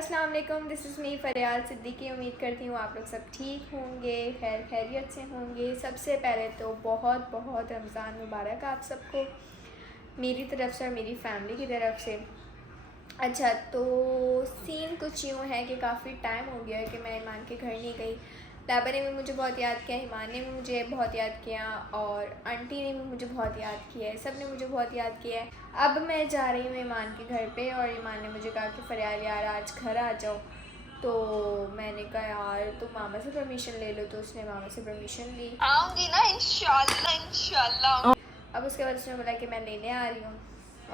अस्सलाम वालेकुम, this is me फरियाल सिद्दीकी। उम्मीद करती हूँ आप लोग सब ठीक होंगे, खैर खैरियत से होंगे। सबसे पहले तो बहुत बहुत रमज़ान मुबारक आप सबको मेरी तरफ़ से और मेरी फ़ैमिली की तरफ से। अच्छा, तो सीन कुछ यूँ है कि काफ़ी टाइम हो गया है कि मैं ईमान के घर नहीं गई। लाबा ने भी मुझे बहुत याद किया, ईमान ने भी मुझे बहुत याद किया और आंटी ने भी मुझे बहुत याद किया है, सब ने मुझे बहुत याद किया है। अब मैं जा रही हूँ ईमान के घर पे और ईमान ने मुझे कहा कि फरियाल यार आज घर आ जाओ। तो मैंने कहा यार तुम मामा से परमिशन ले लो, तो उसने मामा से परमिशन ली। आऊंगी ना इंशाल्लाह इंशाल्लाह। अब उसके बाद उसने बोला कि मैं लेने आ रही हूँ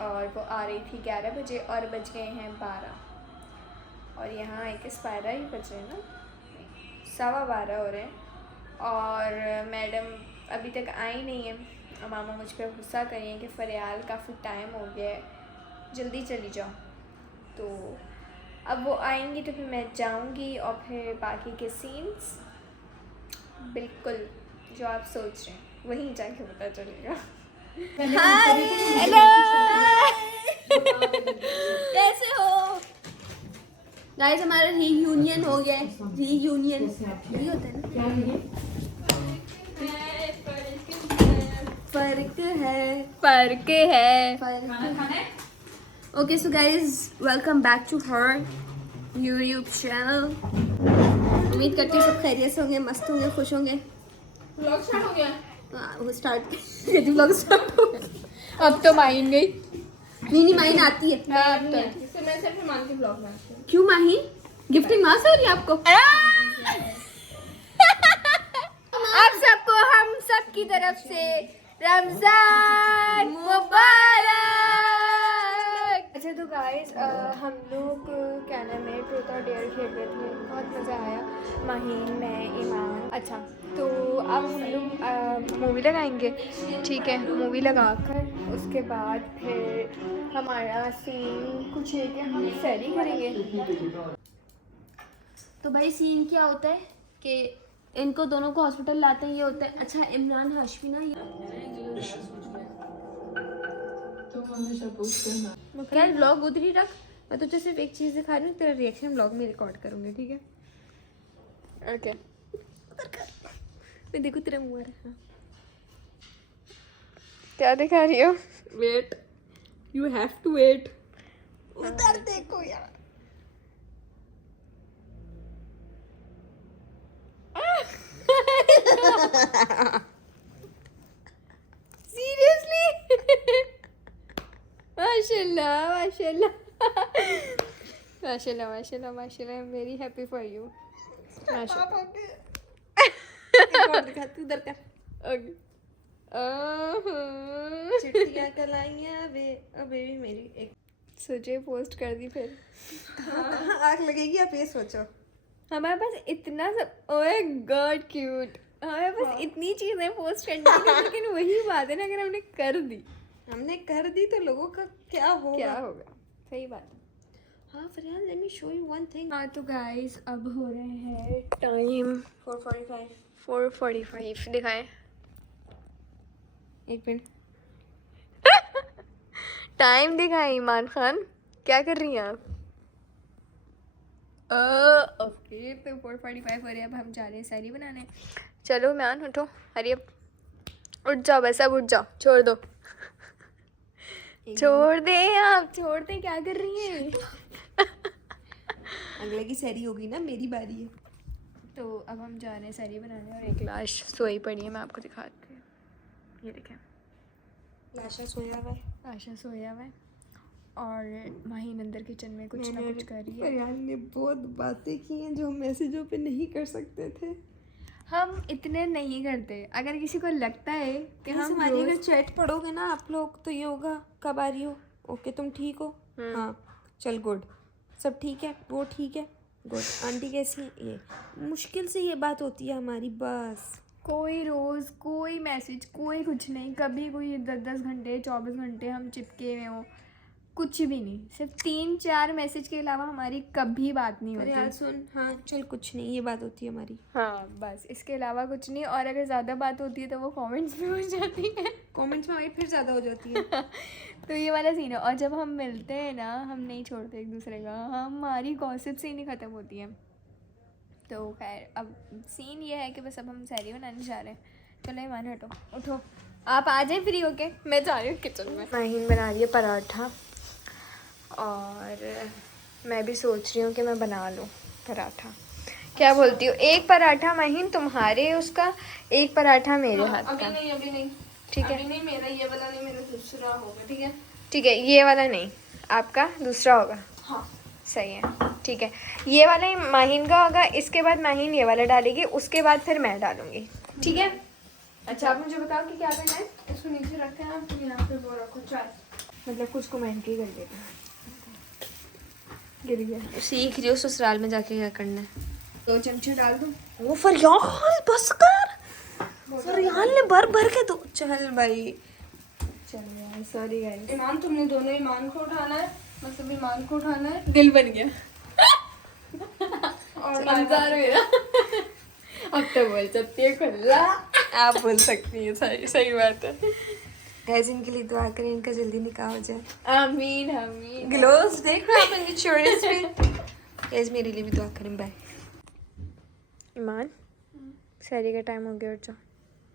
और वो आ रही थी 11 बजे और बज गए हैं 12 और यहाँ एक स्पायरा ही बज रहे हैं ना, 12:15 हो रहे हैं और मैडम अभी तक आई नहीं है। और मामा मुझ पर गुस्सा कर रही हैं कि फरियाल काफ़ी टाइम हो गया है, जल्दी चली जाओ। तो अब वो आएंगी तो फिर मैं जाऊंगी और फिर बाकी के सीन्स बिल्कुल जो आप सोच रहे हैं वहीं जाके पता चलेगा। हेलो कैसे हो गाइस। हमारा रीयूनियन हो गया है। रीयूनियन यही होता है ना। फर्क है। Okay so guys, welcome back to हर यूट्यूब चैनल। उम्मीद करती हूँ सब खैरियत से होंगे, मस्त होंगे, खुश होंगे। व्लॉग स्टार्ट हो गया? वो स्टार्ट व्लॉग स्टार्ट हो गया। अब तो माइन गई। नहीं माइन आती है। मैं सिर्फ ईमान के व्लॉग में आती हूँ। क्यों माहिन गिफ्टिंग वहां से हो रही है आपको? आप सबको हम सब की तरफ से रमजान मुबारक। अच्छा तो गाइस हम लोग क्या नाम है ट्रूथ और डेयर खेल रहे थे, बहुत मज़ा आया। माहीन, मैं, ईमान। अच्छा तो अब हम लोग मूवी लगाएंगे, ठीक है। मूवी लगाकर उसके बाद फिर हमारा सीन कुछ है कि हम सैरी करेंगे। तो भाई सीन क्या होता है कि इनको दोनों को हॉस्पिटल लाते हैं। ये होता है अच्छा इमरान हाशमी ना, क्या व्लॉग उधर ही रख। मैं तुझे सिर्फ एक चीज दिखा रही हूँ, तेरा रिएक्शन व्लॉग में रिकॉर्ड करूंगी, ठीक है? ओके मैं देखो तेरा मुंह आ रहा है। क्या दिखा रही हो? Wait, you have to wait. उधर देखो यार। सीरियसली? माशाल्लाह माशाल्लाह माशाल्लाह माशाल्लाह माशाल्लाह। I am very happy for you. माशाल्लाह। दिखाती उधर कर। ओके। चिट्टियां कलाइयां वे अबे भी मेरी एक सोचे पोस्ट कर दी फिर। आग लगेगी। आप ये सोचो हमारे पास इतना सब। ओए गॉड क्यूट। हमारे पास इतनी चीजें पोस्ट करने के लिए, लेकिन वही बात है ना, अगर हमने कर दी हमने कर दी तो लोगों का क्या होगा? क्या होगा? सही बात है। हाँ फरियाल, let me show you one thing. हाँ तो गाइस अब हो रहे हैं टाइम 4:45 दिखाएं। एक मिनट। टाइम दिखाएं ईमान खान, क्या कर रही हैं आप? ओके तो 4:45 हो रहे हैं। अब हम जा रहे हैं सैरी बनाने। चलो म्यान उठो, हरी अब उठ जाओ, बस अब उठ जाओ, छोड़ दो। छोड़ दें आप, छोड़ दें, क्या कर रही हैं? अगले की सैरी होगी ना, मेरी बारी है। तो अब हम जा रहे हैं सैरी बनाने और एक लाश सोई पड़ी है, मैं आपको दिखाती हूँ। ये देखें, लाशा सोया हुआ है। आशा सोया हुआ है और माहीन अंदर किचन में कुछ ना कुछ कर रही है। फरियाल ने बहुत बातें की हैं जो हम मैसेजों पे नहीं कर सकते थे। हम इतने नहीं करते। अगर किसी को लगता है कि हम हमारी अगर रोज चैट पढ़ोगे ना आप लोग तो ये होगा, कब आ रही हो? ओके तुम ठीक हो? हाँ चल गुड, सब ठीक है, वो ठीक है, गुड। आंटी कैसी है? ये मुश्किल से ये बात होती है हमारी, बस। कोई रोज़ कोई मैसेज कोई कुछ नहीं, कभी कोई 10-10 घंटे 24 घंटे हम चिपके हुए हों कुछ भी नहीं, सिर्फ 3-4 मैसेज के अलावा हमारी कभी बात नहीं अरे यार होती। सुन, हाँ चल कुछ नहीं, ये बात होती है हमारी। हाँ बस, इसके अलावा कुछ नहीं। और अगर ज़्यादा बात होती है तो वो कमेंट्स में हो जाती है। कमेंट्स में हमारी फिर ज़्यादा हो जाती है। तो ये वाला सीन है। और जब हम मिलते हैं ना, हम नहीं छोड़ते एक दूसरे का, हमारी गॉसिप से ही नहीं ख़त्म होती है। तो खैर अब सीन ये है कि बस अब हम सैरी बनाने जा रहे हैं। चलो ईमान हटो, उठो, आप आ जाए फ्री होके, मैं जा रही हूँ किचन में। माहीन बना रही है पराठा और मैं भी सोच रही हूँ कि मैं बना लूँ पराठा। क्या बोलती हो? एक पराठा माहीन तुम्हारे उसका, एक पराठा मेरे हाथ का। अभी नहीं ठीक है, अभी नहीं, मेरा ये वाला नहीं, मेरा दूसरा होगा। ठीक है ठीक है, ये वाला नहीं, आपका दूसरा होगा। हाँ सही है, ठीक है। ये वाला ही माहीन का होगा, इसके बाद माहीन ये वाला डालेगी, उसके बाद फिर मैं डालूंगी। ठीक है। अच्छा आप मुझे बताओ कि क्या करना है। इसको नीचे रखे हैं आप, यहाँ पे वो रखो चाय। मतलब कुछ कमेंट्री कर देते हैं। गिर गया। सीख रही हो ससुराल में जाके क्या करना है। 2 चमचे डाल दूँ? वो फरियाल बस कर, फरियाल ने भर भर के दो। चल भाई, चल यार, सॉरी गाइस। ईमान तुमने दोनों ईमान को उठाना है, मतलब ईमान को उठाना है। दिल बन गया और मंजार मेरा। अब तो बोल सकती है खुला, आप बोल सकती हैं, सही सही बात है। गाइस इनके लिए दुआ करें, इनका जल्दी निकाह हो जाए। आमीन आमीन। ग्लोव्स देख रहे हो आप इनके चोरीज पे। गाइस मेरे लिए भी दुआ करें। बाय। ईमान सैरी का टाइम हो गया, उठ जाओ।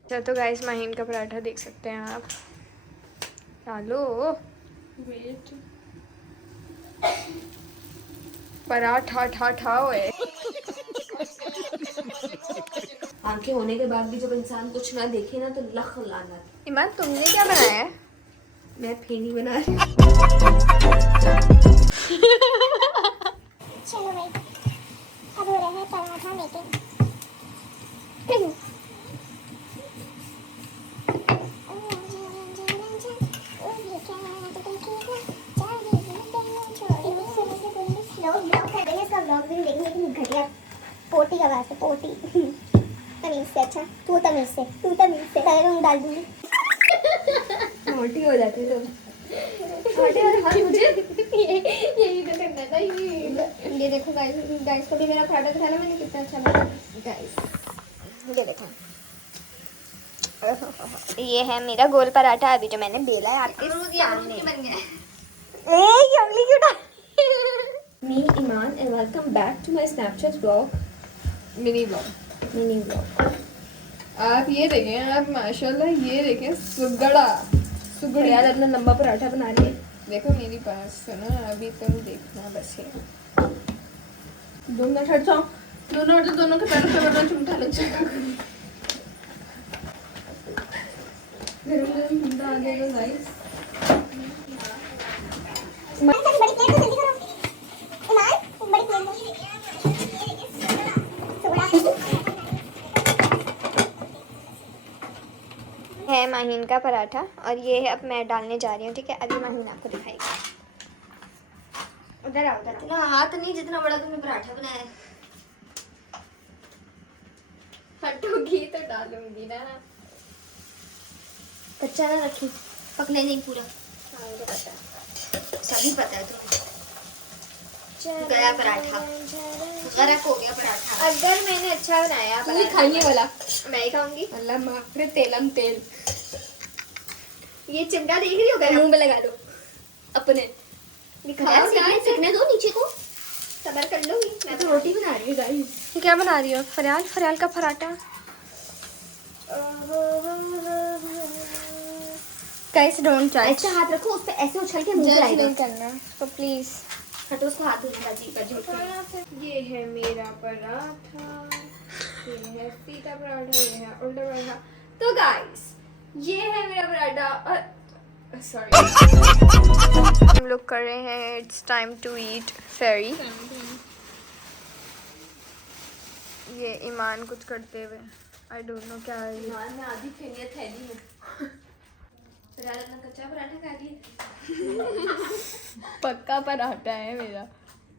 अच्छा तो गाइस माहीन का पराठा देख सकते हैं आप। डालो वेट, पराठा ठा ठा होए। आंखें होने के बाद भी जब इंसान कुछ ना देखे ना तो लख लानत। ईमान तुमने क्या बनाया है? मैं फेनी बना रही हूँ। चलो भाई, अब हो रहा है पराठा मेकिंग। लोग ब्लॉग कर देंगे, इसका ब्लॉग भी देखेंगे, लेकिन घटिया पोटी का आवाज है, पोटी। तमीज से, अच्छा तू तमीज से, पहले रंग डाल दूंगी। मोटी हो जाती है यही तो करना था। ये देखो गाइस को भी मेरा पराठा दिखाना, मैंने कितना अच्छा बना। गाइस ये देखो, ये है मेरा गोल पराठा अभी जो मैंने बेला है आपके सामने। ये अगली क्यों डाल? Me Iman and welcome back to my Snapchat vlog, mini blog. mini vlog. आप ये देखें, आप माशाल्लाह ये देखें, सुगड़ा सुगड़ी। यार अपना लंबा पराठा बना रही है। देखो मेरी बात सुनो, अभी तुम देखना बस ये। 2 मिनट हट जाओ, दोनों के पैरों पे बना चुमटा लग जाएगा। गरम ठंडा आ गया गाइस। बड़ी प्लेट में जल्दी करो। ईमान बड़ी प्लेट में। है माहीन का पराठा और ये है, अब मैं डालने जा रही हूँ। ठीक है, अभी माहीन आपको दिखाएगा। उधर आओ, उधर। इतना हाथ नहीं जितना बड़ा तुमने पराठा बनाया है। हटोगी तो डालूंगी ना। कच्चा ना रखी, पकने नहीं पूरा। हाँ मुझे पता है। सभी पता है तुम्हें। गया पराठा, गरक हो गया पराठा। अगर मैंने अच्छा बनाया तू ही खाइए वाला। मैं ही खाऊंगी। अल्लाह माफ करे, तेलम तेल। ये चिमटा देख रही हो, मुंह में लगा दो अपने। दिखाओ ना, सीखने दो नीचे को। सबर कर लूंगी। मैं तो रोटी बना रही हूँ गाइस। क्या बना रही हो? फरियाल का पराठा। Guys don't touch. ऐसा हाथ रखो उस पे, ऐसे उछल के मुंह पे नहीं आएगा। करना इसको प्लीज। हटो उसको, हाथ धोने का जी। ये है मेरा पराठा, ये है सीधा पराठा, ये है उल्टा पराठा। तो गाइस ये है मेरा पराठा और सॉरी हम लोग कर रहे हैं, इट्स टाइम टू ईट फेरी। ये ईमान कुछ करते हुए, आई डोंट नो क्या है ये। ईमान में आधी फेनिया थैली में। फिलहाल अपना कच्चा पराठा खा लिया। पक्का पराठा है मेरा,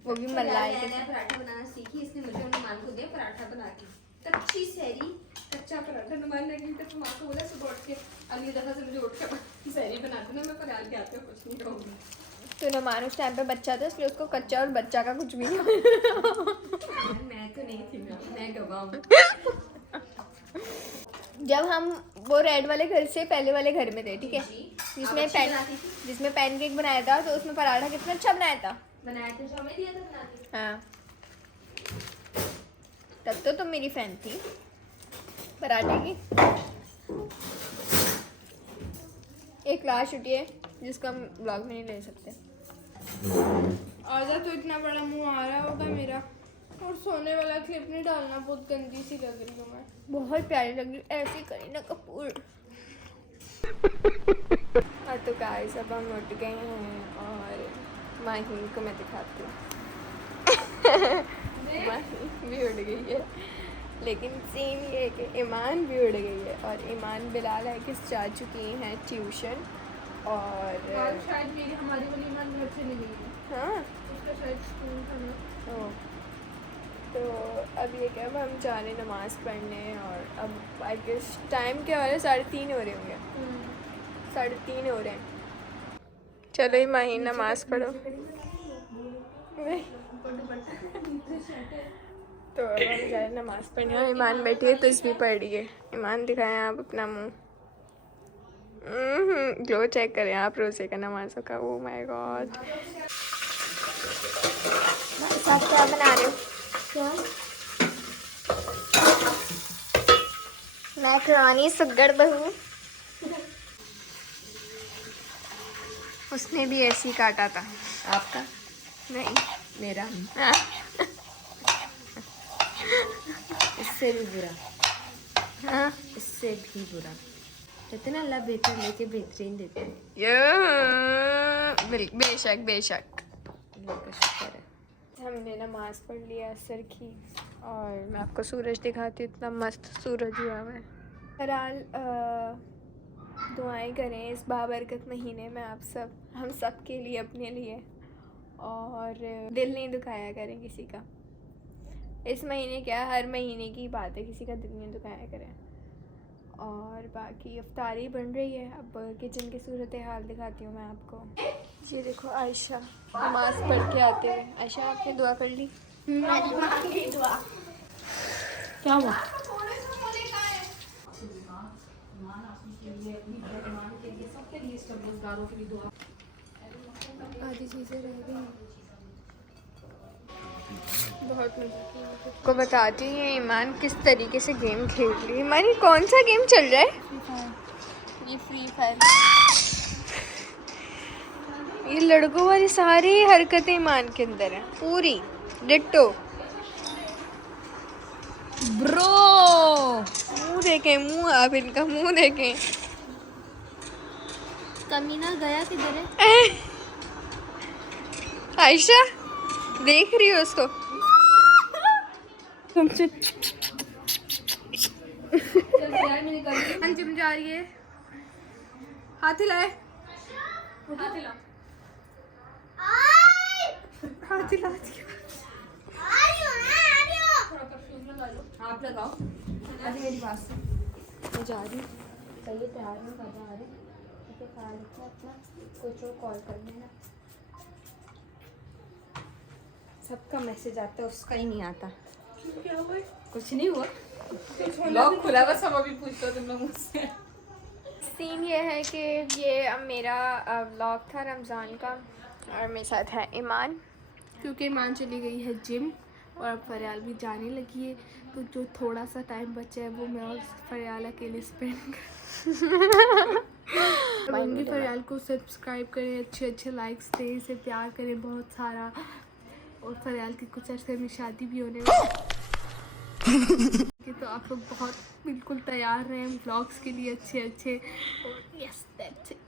वो भी मलाई के नया पराठा बनाना सीखी इसने, मुझे नुमान को दिया पराठा बना के। कच्ची सैरी कच्चा पराठा। नुमान ने कहीं तक माँ को बोला सुबह उठ के, अगली दफा से मुझे उठ के सैरी बना देना, मैं फरियाल के आते हुए कुछ नहीं कहूँगी। तो नुमान उस टाइम पे बच्चा था इसलिए उसको कच्चा और बच्चा का कुछ भी नहीं मैं तो नहीं थी ना, मैं गवाह हूँ। जब हम वो रेड वाले घर से पहले वाले घर में थे, ठीक है, जिसमें पैनकेक बनाया था, तो उसमें पराठा कितना अच्छा बनाया था। बनाया था जो हमें दिया था बनाते। हाँ, तब तो तुम मेरी फैन थी पराठे की। एक लास्ट छुट्टी है जिसको हम ब्लॉग में नहीं ले सकते। आजा तो इतना बड़ा मुंह आ रहा होगा मेरा, और सोने वाला क्लिप नहीं डालना, बहुत गंदी सी लग रही हूँ मैं। बहुत प्यारी लग रही, ऐसी करीना कपूर। हाँ तो गाइस अब हम उठ गए हैं और माही को मैं दिखाती हूँ। माही भी उड़ गई है, लेकिन सीन ये है कि ईमान भी उड़ गई है और ईमान बिलाल है कि जा चुकी हैं ट्यूशन। और शायद मेरी हमारी वाली ईमान घर से नहीं गई है, हाँ उसका शायद स्कूल था ना। ओ, तो अब ये क्या, अब हम जा रहे हैं नमाज़ पढ़ने। और अब आई गेस टाइम क्या हो रहा है, 3:30 हो रहे होंगे, 3:30 हो रहे हैं। चलो ही माही नमाज़ पढ़ो। तो अब हम जा रहे हैं नमाज़ पढ़ने और ईमान बैठी है तस्बीह पढ़ रही है। ईमान दिखाएं आप अपना मुंह, ग्लो चेक करें आप रोज़े का, नमाज़ों का। ओ माय गॉड, भाई साहब क्या बना रहे हो? मैकरोनी सुगड़ बहू। उसने भी ऐसे ही काटा था। आपका? नहीं, मेरा? हाँ। इससे भी बुरा, हाँ। इससे भी बुरा। इतना अल्लाह बेहतर लेके बेहतरीन देते हैं। बेशक बेशक। अल्लाह का शुक्र है। हमने नमाज पढ़ लिया असर की, और मैं आपको सूरज दिखाती हूँ, इतना मस्त सूरज हुआ हुआ है। बहरहाल दुआएं करें इस बाबरकत महीने में आप सब, हम सब के लिए, अपने लिए, और दिल नहीं दुखाया करें किसी का। इस महीने क्या, हर महीने की बात है, किसी का दिल नहीं दुखाया करें। और बाकी इफ्तारी बन रही है, अब किचन की सूरत हाल दिखाती हूँ मैं आपको। ये देखो आयशा नमाज पढ़ के आते हुए। आयशा आपने दुआ कर ली? क्या हुआ? आधी चीज़ें रह गई, बहुत मजा को बताती हूँ ये ईमान किस तरीके से गेम खेल रही है। ईमान ये कौन सा गेम चल रहा है? ये फ्री फायर। ये लड़कों वाली सारी हरकतें ईमान के अंदर हैं, पूरी डिट्टो। ब्रो मुंह देखें, मुंह, आप इनका मुंह देखें। कमीना गया किधर है? आयशा देख रही हो उसको? तुमसे अंजुम जा रही है, हाथ हिलाए, हाथ हिला दिया। आप लगाओ। अरे मेरी बात सुन, मैं जा रही हूँ। चलिए तैयार में कब आ रहे? ठीक है, ख्याल रखो अपना, कुछ हो कॉल कर लेना। सबका मैसेज आता है, उसका ही नहीं आता। क्या हुआ? कुछ नहीं हुआ, लॉक खुला, बस हम अभी पूछते हो तुम लोग मुझसे। सीन ये है कि ये अब मेरा व्लॉग था रमज़ान का, और मेरे साथ है ईमान। क्योंकि ईमान चली गई है जिम और अब फरियाल भी जाने लगी है, तो जो थोड़ा सा टाइम बचा है वो मैं और फरियाल अकेले स्पेंड करूँगी। फरियाल को सब्सक्राइब करें, अच्छे अच्छे लाइक्स दें, इसे प्यार करें बहुत सारा। और फरियाल की कुछ अर्से में शादी भी होने वाली है, तो आप लोग बहुत बिल्कुल तैयार रहें व्लॉग्स के लिए अच्छे अच्छे। और यस दैट्स इट।